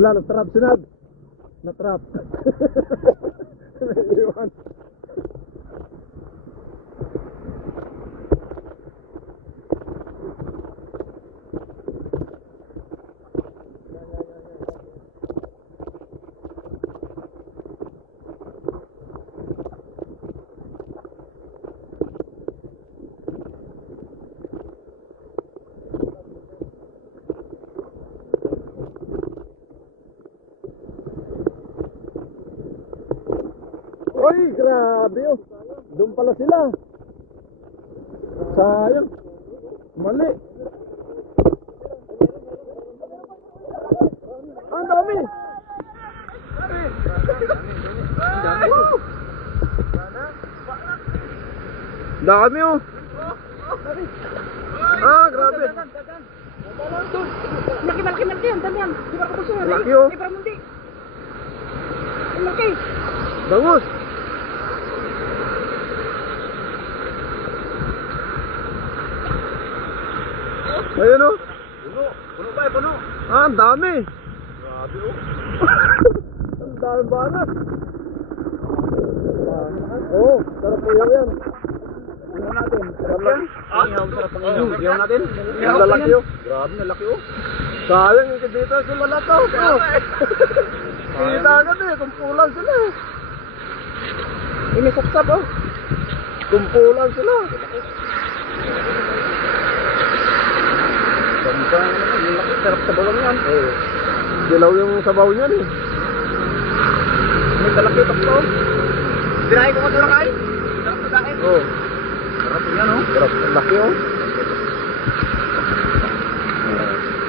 Wala, natrap sinad. Natrap. Iwan. Oy, grabe oh. Doon pala sila. Sayang. Mali. Ang dami. Dami oh. Ah, grabe. Malaki yan, damihan. Di ba ako gusto? Laki oh. Di ba mundi? Malaki. Bangus. Ayun oh. Puno ba? Puno. Ah, ang dami. Grabe oh. Ang dami banat. Oh, sarap po yan. Ihaw natin. Sarap yan. Ihaw, sarap ang ihaw. Ihaw natin. Ang lalaki oh. Grabe, nalaki oh. Sayang yung dito sila na to. Kita agad eh, kumpulan sila eh. Inisap-sap oh. Kumpulan sila. Ganda naman, yung laki. Sarap sa bawang yan. Oo. Dilaw yung sabaw niyan eh. May talaki takto. Dinahin ko ka sa lakay. Sarap sa dahil. Oo. Sarap yan oh. Sarap, ang laki oh.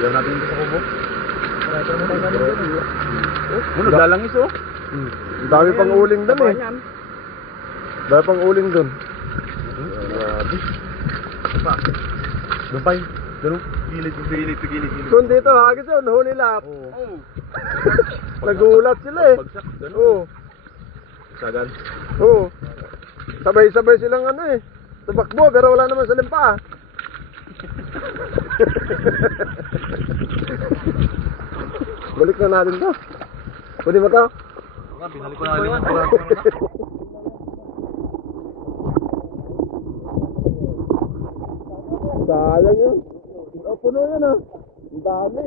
Ihaw natin dito sa kubo. Oh, naglalangis oh. Ang dami pang uling dun eh. Dami pang uling dun. Grabe. Pa. Doon pa yun. Doon oh. Gilid. Kung dito hagis yun, huli lahat. Oo. Nagulat sila eh. Bagsak. Ganun. Oo. Sagan. Oo. Sabay-sabay silang ano eh. Tumakbo pero wala naman silang paa. Balik na natin to. Pwede mo to? Binalik ko na rin. Sayang yun. Oh, puno yan ah. Ang dami.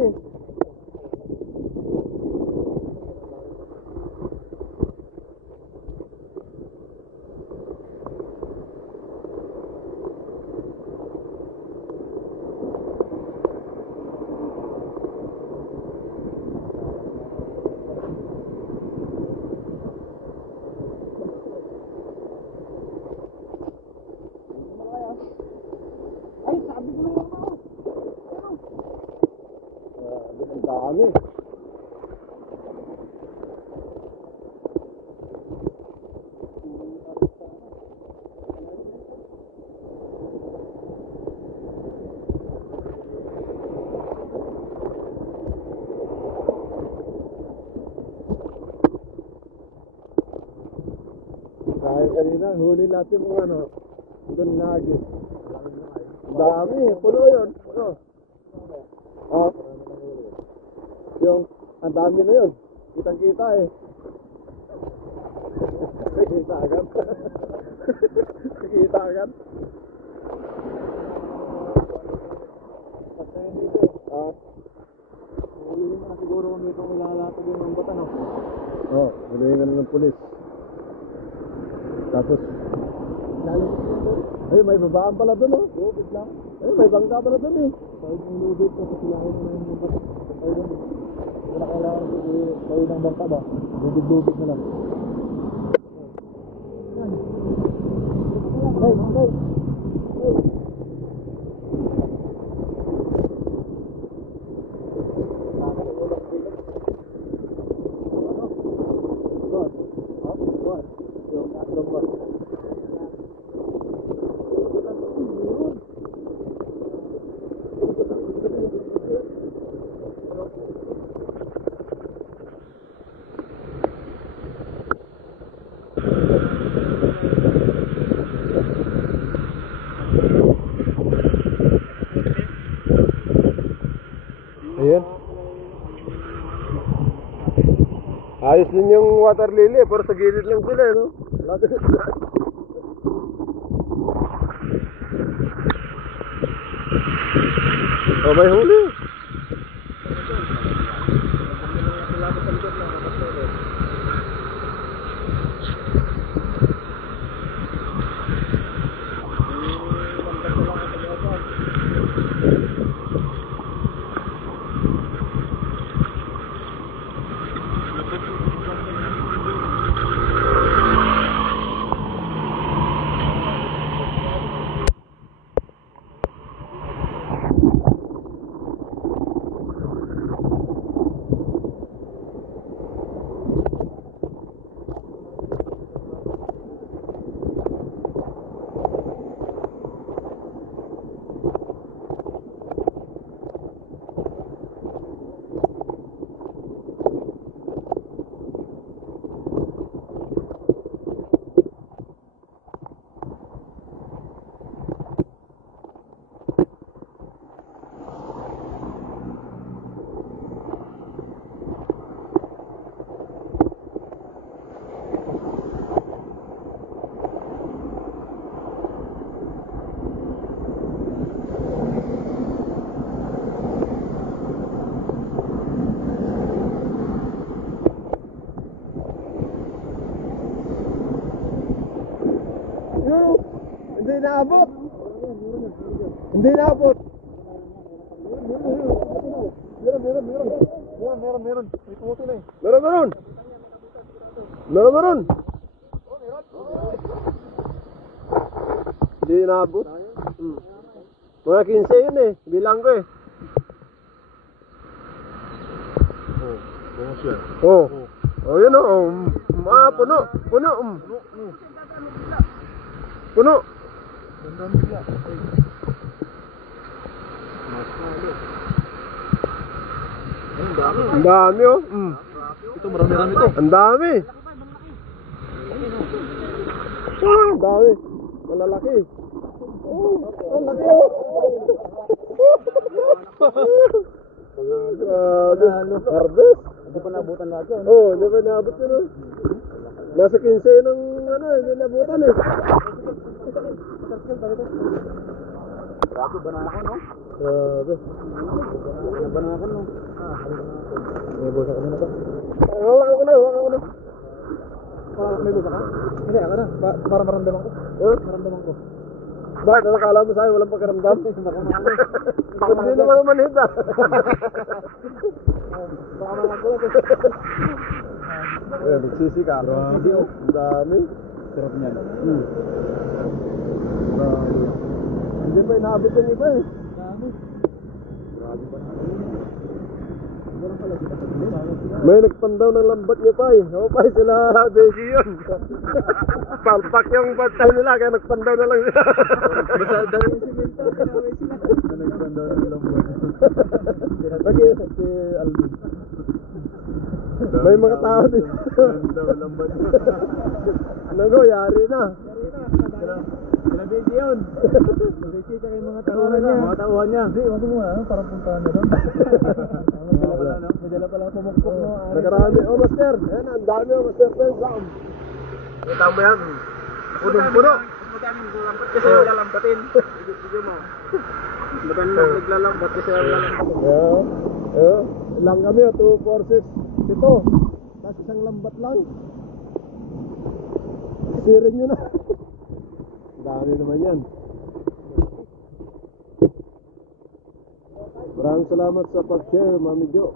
Ay, sabi ko naman ako. Ang dami. Dahil kanina, huli natin mga ano, doon nagis. Dami, puno yun. Puno. Oh. Yung, ang dami na yun. Kitang-kita eh. Kita agad. Kita agad. Patayin dito. Ah. Huli na siguro kung dito nilalatag yung ng bata no. Oh, hulihin ng pulis. Tapos, ay, may babaan pala dun oh. Lubid lang. Ay, may bangka pala dun eh. Kahit yung lubid kasi silahin na yung bata. Ayun. Wala kailangan kayo ng bangka ba? Lubid na lang. Hey. Pansin yung water lily, pero sa gilid lang sila, no? Oh, may huli. Hindi naabot. Hindi naabot. Meron. May puto na eh. Meron. Hindi naabot. Mga 15 yun eh. Bilang ko eh. Oo siya. Oh. Oh, yun oh. Puno. Puno. Ganda nila. Ang dami oh. Ito marami-rami ito. Ang dami. Ang dami. Malalaki. Oh, ang laki oh. Harvest. Hindi pa naabutan lahat yun. Oh, hindi pa naabot yun oh. Nasa 15 ng ano, hindi nabutan eh. Grabe, banakan no? Grabe. Banakan no? May busa ka na to. Hawakan ko na. May busa ka? Hindi, ako na. Para maramdaman ko. Maramdaman ko. Bakit? Ano kala mo sa'yo? Walang pagkaramdam? Hindi naman naman hit ah. Baka malagulat eh. Eh, nagsisi ka. Grabe oh. Ang dami. Sarap niyan. Grabe. Hindi pa inaabot yung iba eh. Dami. Grabe pa na. Meron pala sila. May nagpandaw ng lambat niya pa eh. O pa sila besi yun. Palpak yung batay nila kaya nagpandaw na lang sila. Basta dali yung simento. Pinaway sila. Nagpandaw ng lambat. Lagi si Alvin. May mga tao din. Pandaw lambat. Nago, yari na. Pinabisi yun. Pinabisi ka kay mga tauhan niya. Mga tauhan niya. Hindi, wag mo na. Parang puntahan niya doon. May dala pala pumukpok no. Nakarami. Oh, master. Ayan, ang dami oh, master. Kita mo yan. Punong-puno. Madaming lambat kasi lalampatin. Video mo. Madaming naglalambat kasi lalampatin. Lang kami 2, 4, 6, 7. Tapos isang lambat lang. Sirin nyo na. Dami naman yan. Maraming salamat sa pag-share, Mami Jo.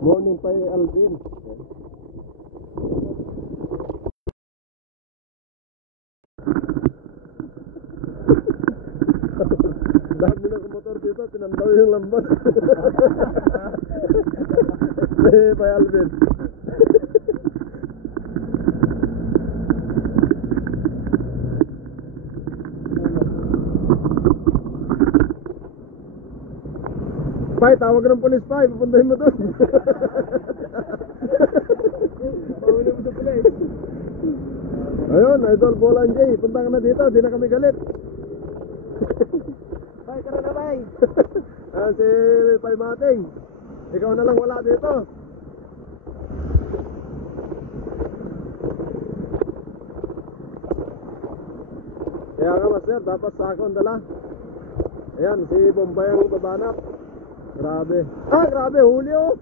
Morning pa Alvin. Dami na kumotor dito, tinandaw yung lambat. Pa Alvin. Pai, tawag ng polis pa, pupuntahin mo doon. Pahuli mo sa pulis. Ayun, Idol Bolan J, punta ka na dito, di na kami galit. Bay, tara na bay. Si Pai Mating, ikaw na lang wala dito. Kaya nga master, dapat sako ang dala. Ayan, si Bombay ang babanat. Grabe. Ah, grabe, huli oh.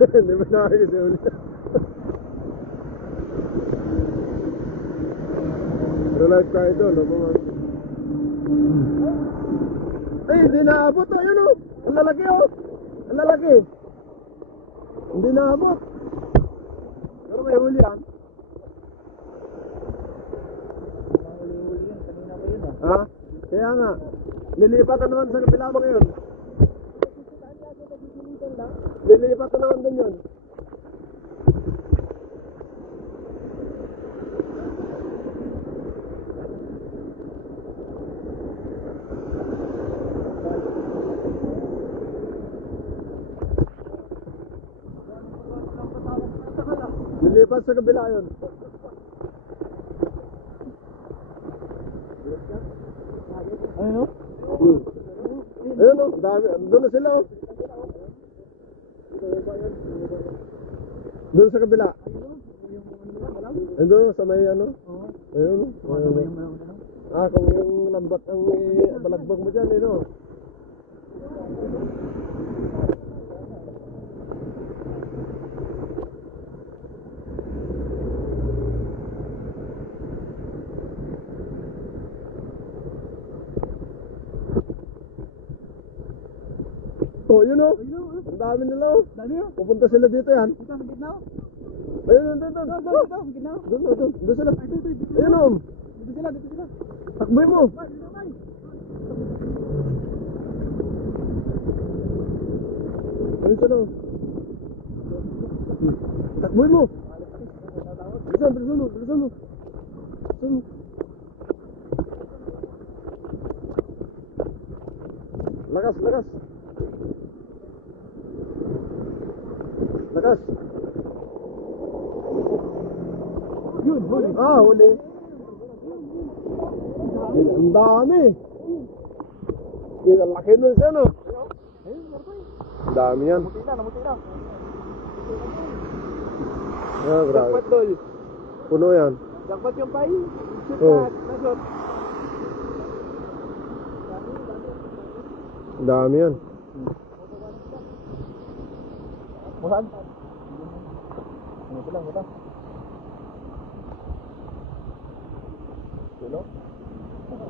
Hindi ba nakakita si huli? Relax tayo doon, no? Ay, hindi naabot oh, yun oh. Ang lalaki oh. Ang lalaki. Hindi naabot. Pero may huli yan. Ha? Kaya nga, nilipat na naman sa kabila mo ngayon. Nilipat na naman din yun. Nilipat sa kabila yun. Ano? Ayun oh, dami. Doon na sila oh. Doon sa kabila. Ayun sa may ano? Ayun oh. Ah, kung yung lambat ang balagbag mo dyan, no? Oh, yun oh. Ang dami nila oh. Dami oh. Pupunta sila dito yan. Dito, sa gitna oh. Ayun, doon. Dito, gitna oh. Doon sila. Ayun oh. Dito sila. Takboy mo. Ayun sila oh. Takboy mo. Bilisan mo. Lakas. Yun, huli. Ah, huli. Ang dami. Ang laki nun siya, no? Ang dami yan. Namuti na. Ah, grabe. Jackpot tol. Puno yan. Jackpot yung pay. Shoot Oh. lahat. Nasot. Ang dami yan. Muhan. Ano lang ito? Tulo.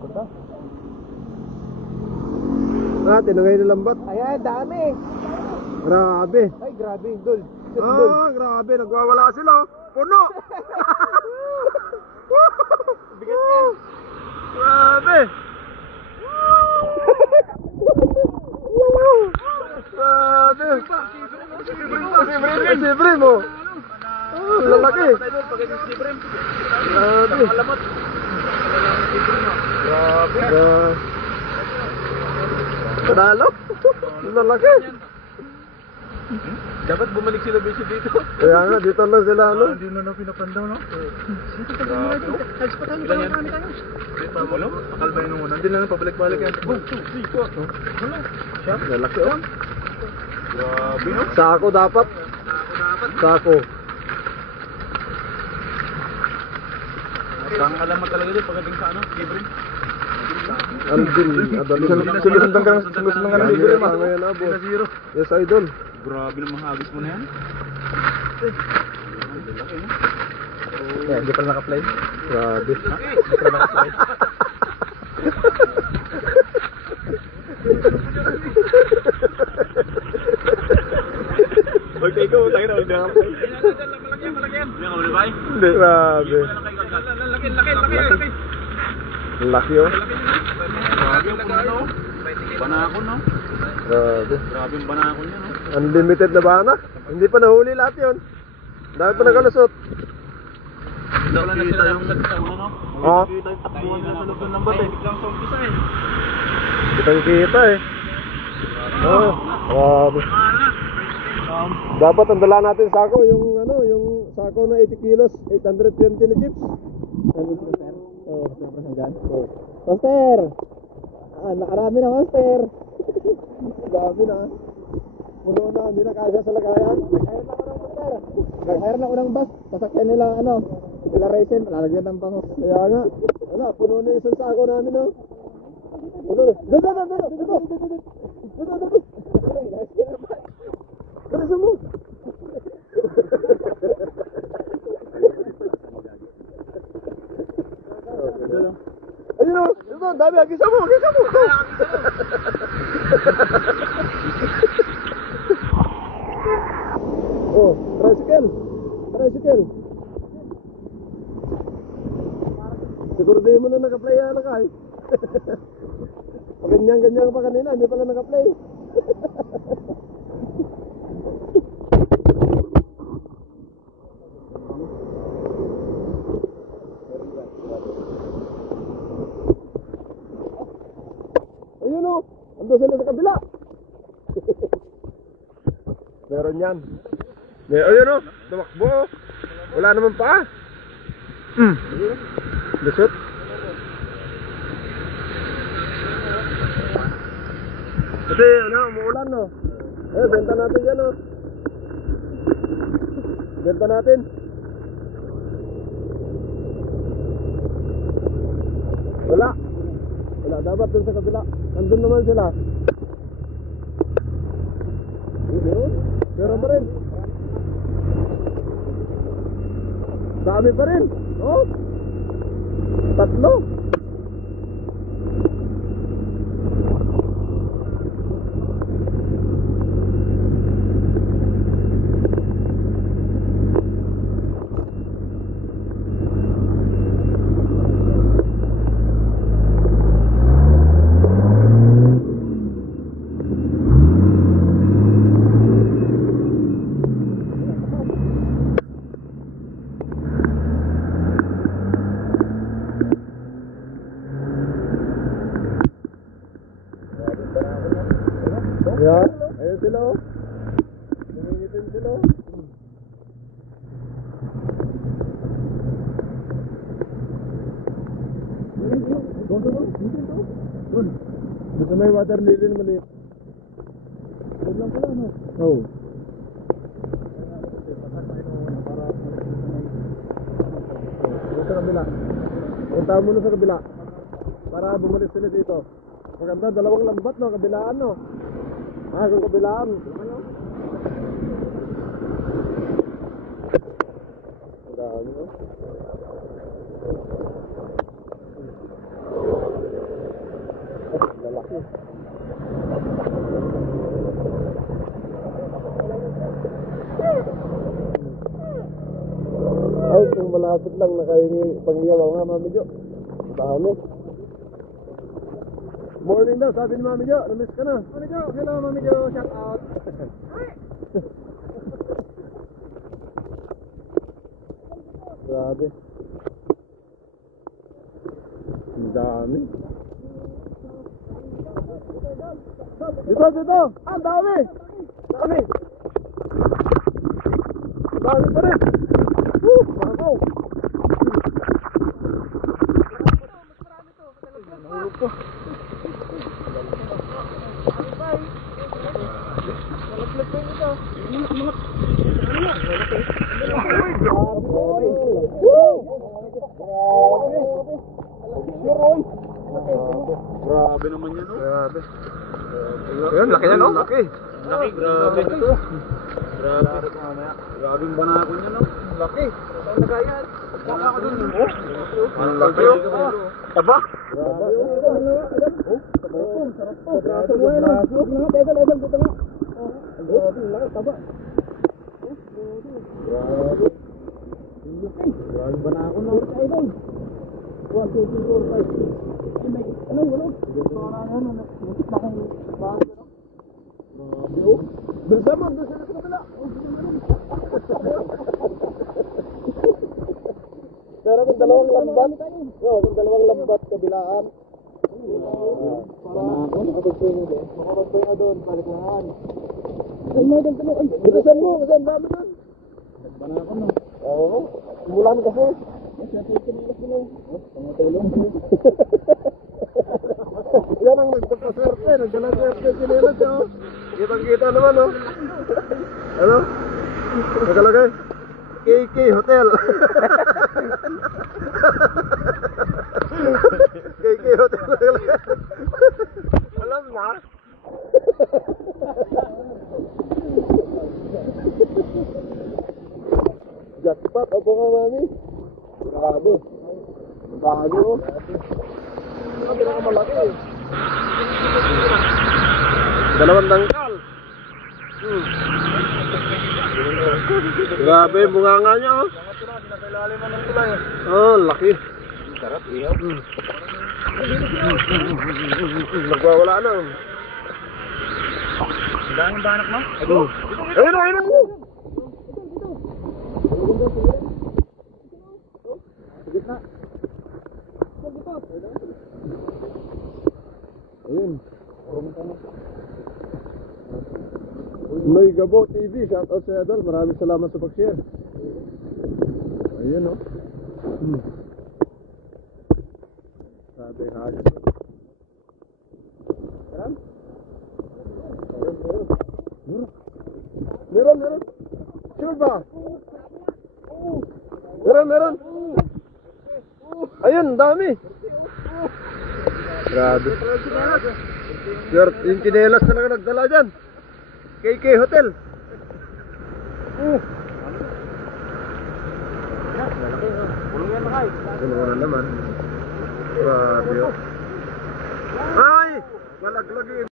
Punta. Ah, tinangay na lambat. Ayan, dami. Grabe. Ay, grabe, dol. Shoot, dol. Ah, grabe. Nagwawala sila. Oh. Puno. Bigat yan. Grabe. Grabe. Si Brim mo. Oh, lalaki. Grabe. Grabe. Panalo. Lalaki. Dapat bumalik sila beshi dito. Kaya nga, dito lang sila, ano? Hindi na pinapandaw, no? Ilan yan? Ano? Pakalbayin nung una. Hindi na pabalik-balik yan. 1, 2, 3, 4. Lalaki, oh. Grabe, no? Sako dapat. Sako. Ang alamat talaga din pagdating sa ano? Libre. Andin. Sulusong ka ng libre, ma. Ngayon na, boss. Zero. Yes, idol. Grabe namang hagis mo na yan. Laki, no? Hindi pa naka-fly. Grabe. Hindi pa naka-fly. Okay, ikaw, tayo na. Huwag naka-fly. Malaki yan. Hindi ka malibay? Hindi. Grabe. Laki. Laki, oh. Grabe yung puno, no? Banakon, no? Grabe. Grabe yung banakon niya, no? Unlimited na bana. Hindi pa nahuli lahat yun. Dahil pa nagalusot. Wala na sila yung nagsauna, no? Oo. Kita yung takbuhan nila sa loob ng lambat, eh. Biglang sa umpisa, eh. Kitang kita, eh. Oh, grabe. Dapat ang dala natin sako, yung ano, yung sako na 80 kilos, 820 na chips. Oh, Master! Ah, nakarami na, Master! Dami na. Puno na, hindi na kaya sa lagayan. Nag-hire na ako ng bus. Sasakyan nila, ano, Sila Racing, lalagyan ng bangos. Kaya nga. Wala, puno na yung isang sako namin, no? Puno na. Dito. Bilisan mo. Ayun, o. Dito, dami. Agisa mo. Oh, tricycle. Siguro di mo na naka-play na ka eh. Ganyan pa kanina, hindi pala naka-play. Ayun o, ando sila sa kabila. Meron yan. Ayun o, tumakbo. Wala naman pa. Lusot. Kasi umuulan no. Benta natin yan o. Benta natin. Wala, dapat dun sa kabila. Nandun naman sila. Meron pa rin. Dami pa rin. Oh, 3. Yan, ayun sila o. Nangingitin sila o. Doon. Gusto may water lily na maliit. Doon lang pala no? Oo. Doon sa kabila. Punta muna sa kabila. Para bumalik sila dito. Maganda, 2 lambat no, kabilaan no. Kung kabilaan. Dami no. Lalaki. Ay, kung malapit lang nakahingi pangyawa nga Mami Jo. Dami. Morning daw, sabi ni Mami Jo, namiss ka na. Mami Jo, hello Mami Jo, shout out. Grabe. Ang dami. Dito. Ang dami. Dami pa rin. Bako. Nahulog ko. Grabe naman yan, no? Grabe. Ayun, laki na, no? Laki. Laki, grabe. Grabe. Grabing banakon yan, no? Laki. Saan nagayan? Baka ako dun. Ang laki. Taba. Grabe. Braso mo yan, no? Level, buta nga. Grabe, laki, taba. Grabe. Grabe banakon, no? 1, 2, 3, 4, 5, 6. Ano? Bilisan mo, bilisan na sa kabila. Pero kung 2 lambat, kung 2 lambat kabilaan. Makapagpay nga doon, balik na nga. Bilisan mo, kasi ang dami doon. Banakon, no? Oo, umulan kasi. Yan ang nagpapaswerte, nagdalaswerte sinilas yun. Kitang-kita naman, no? Ano? Nakalagay? KK Hotel. oh. Ang pinakamalaki eh. Dalawang tangkal. Grabe, bunganga niya oh. Oh, laki. Sarap, ihaw. Nagwawala na. Dahil ba anak mo? Ayun o, ayun o. Ayun. May Gabo TV, shout out sa Idol. Maraming salamat sa pag-share. Ayun o. Sabi hagis. Meron. Sure ba? Meron. Ayun, dami. Grabe. Sir, yung kinelas talaga nagdala dyan. KK Hotel. Pulong yan makay. Ano na naman. Grabe. Ay! Malaglag